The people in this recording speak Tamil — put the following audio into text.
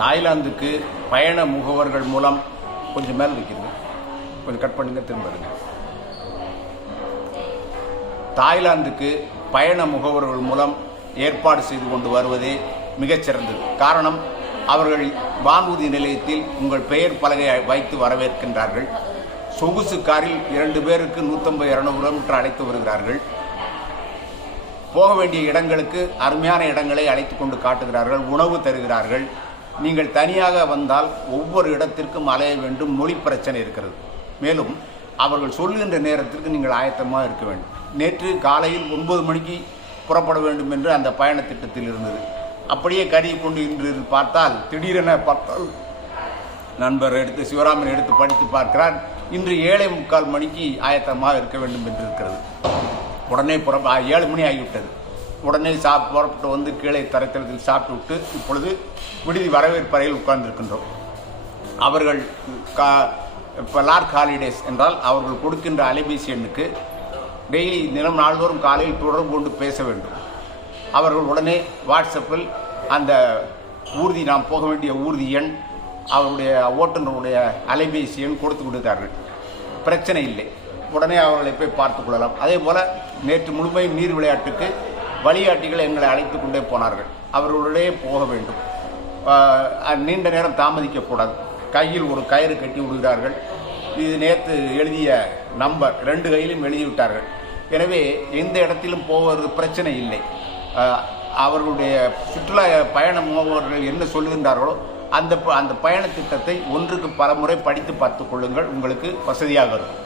தாய்லாந்துக்கு பயண முகவர்கள் மூலம் கொஞ்சம் மேலே வைக்கிறது கொஞ்சம் கட் பண்ணுங்க திரும்ப எடுங்க. தாய்லாந்துக்கு பயண முகவர்கள் மூலம் ஏற்பாடு செய்து கொண்டு வருவதே மிகச்சிறந்தது. காரணம் அவர்கள் வானூதி நிலையத்தில் உங்கள் பெயர் பலகை வைத்து வரவேற்கின்றார்கள். சொகுசு காரில் இரண்டு பேருக்கு நூற்றம்பது இரநூறு கிலோமீட்டர் அழைத்து வருகிறார்கள். போக வேண்டிய இடங்களுக்கு அருமையான இடங்களை அழைத்து கொண்டு காட்டுகிறார்கள். உணவு தருகிறார்கள். நீங்கள் தனியாக வந்தால் ஒவ்வொரு இடத்திற்கும் அலைய வேண்டும் மொழி பிரச்சனை இருக்கிறது. மேலும் அவர்கள் சொல்லுகின்ற நேரத்திற்கு நீங்கள் ஆயத்தமாக இருக்க வேண்டும். நேற்று காலையில் ஒன்பது மணிக்கு புறப்பட வேண்டும் என்று அந்த பயண திட்டத்தில் இருந்தது. அப்படியே கருதி கொண்டு இன்று பார்த்தால் திடீரென பார்த்தால் நண்பர் எடுத்து சிவராமன் எடுத்து படித்து பார்க்கிறார். இன்று ஏழை முக்கால் மணிக்கு ஆயத்தமாக இருக்க வேண்டும் என்று இருக்கிறது. உடனே புறப்ப ஏழு மணி ஆகிவிட்டது. உடனே சாப் புறப்பட்டு வந்து கீழே தரைத்தளத்தில் சாப்பிட்டு விட்டு இப்பொழுது விடுதி வரவேற்பறையில் உட்கார்ந்திருக்கின்றோம். அவர்கள் கா இப்போ லார்க் ஹாலிடேஸ் என்றால் அவர்கள் கொடுக்கின்ற அலைபேசி எண்ணுக்கு டெய்லி தினம் நாள்தோறும் காலையில் தொடர்பு கொண்டு பேச வேண்டும். அவர்கள் உடனே வாட்ஸ்அப்பில் அந்த ஊர்தி நாம் போக வேண்டிய ஊர்தி எண் அவருடைய ஓட்டுநருடைய அலைபேசி எண் கொடுத்து விடுகிறார்கள். பிரச்சனை இல்லை. உடனே அவர்களை போய் பார்த்து கொள்ளலாம். அதே போல் நேற்று முழுமையும் நீர் விளையாட்டுக்கு வழிகாட்டிகள் எங்களை அழைத்து கொண்டே போனார்கள். அவர்களுடைய போக வேண்டும். நீண்ட நேரம் தாமதிக்கக்கூடாது. கையில் ஒரு கயிறு கட்டி விடுகிறார்கள். இது நேற்று எழுதிய நம்பர். ரெண்டு கையிலும் எழுதிவிட்டார்கள். எனவே எந்த இடத்திலும் போவது பிரச்சனை இல்லை. அவர்களுடைய சுற்றுலா பயணம் முகவர்கள் என்ன சொல்லுகின்றார்களோ அந்த ப- அந்த பயண திட்டத்தை ஒன்றுக்கு பல முறை படித்து பார்த்து கொள்ளுங்கள். உங்களுக்கு வசதியாக இருக்கும்.